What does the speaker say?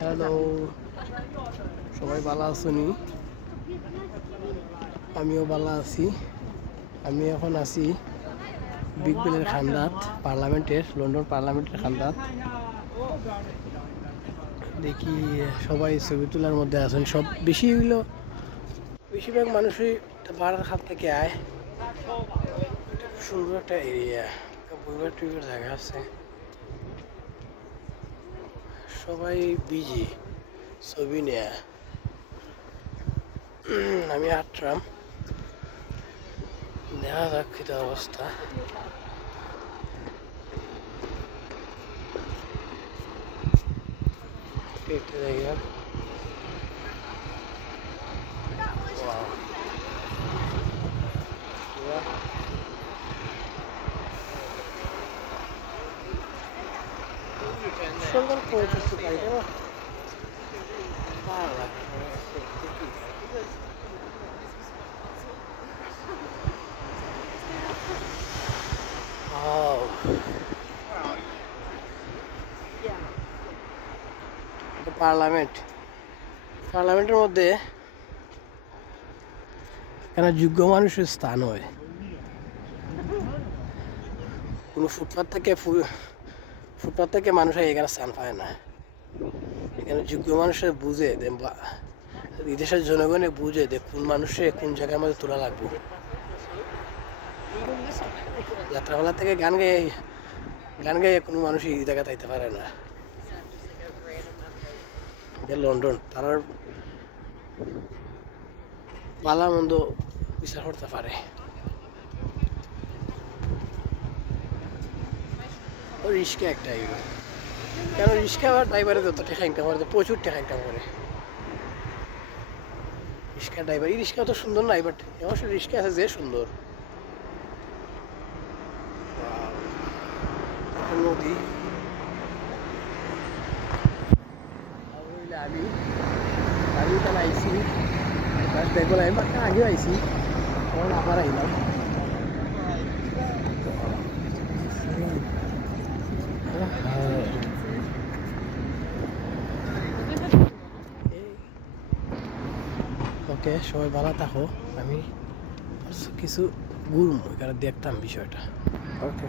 Hello, সবাই ভালো আছেনি? আমিও ভালো আছি। আমি এখন আছি বিগ বেলের খান্দাত পার্লামেন্টের, লন্ডন পার্লামেন্টের খান্দাত। দেখি সবাই ছবি তোলার মধ্যে আছেন। সব বেশি হইল, বেশিরভাগ মানুষই বাড়ার হাত থেকে আয়। সুন্দর একটা এরিয়া টুইবার জায়গা আছে। সবাই বিজি ছবি নেয়া। আমি হাঁটলাম। দেখা যাক অবস্থা। একটা জায়গা সুন্দর পরিচিত গাড়িটা ভালো লাগে। পার্লামেন্ট। পার্লামেন্টের মধ্যে এখানে যোগ্য মানুষের স্থান হয়? কোনো ফুটপাথ থেকে ফুটপাথ থেকে মানুষ এখানে স্থান পায় না। এখানে যোগ্য মানুষের বুঝে যে বা- এই জনগণে বুঝে যে কোন মানুষে কোন জায়গার মধ্যে তোলা লাগবে। যাত্রাপালা থেকে গান গেয়ে গান গেয়ে কোনো মানুষ এই জায়গা থাকতে পারে না। লন্ডন, তারার ভালো মন্দ বিচার করতে পারে। রিক্সা একটা এগুলো কেন রিক্সা আবার ড্রাইভারে যত টাকা ইনকাম করে প্রচুর টাকা ইনকাম করে রিক্সা ড্রাইভার এই রিক্সা অত সুন্দর নাই বাট অবশ্য রিক্সা আছে যে সুন্দর। নদী। আমি আমি এখানে আইসি দেখব আমি আগেও আইসি তখন আবার আইলাম। ওকে সবাই ভালো থাকো। আমি কিছু ঘুরবো এখানে দেখতাম বিষয়টা। ওকে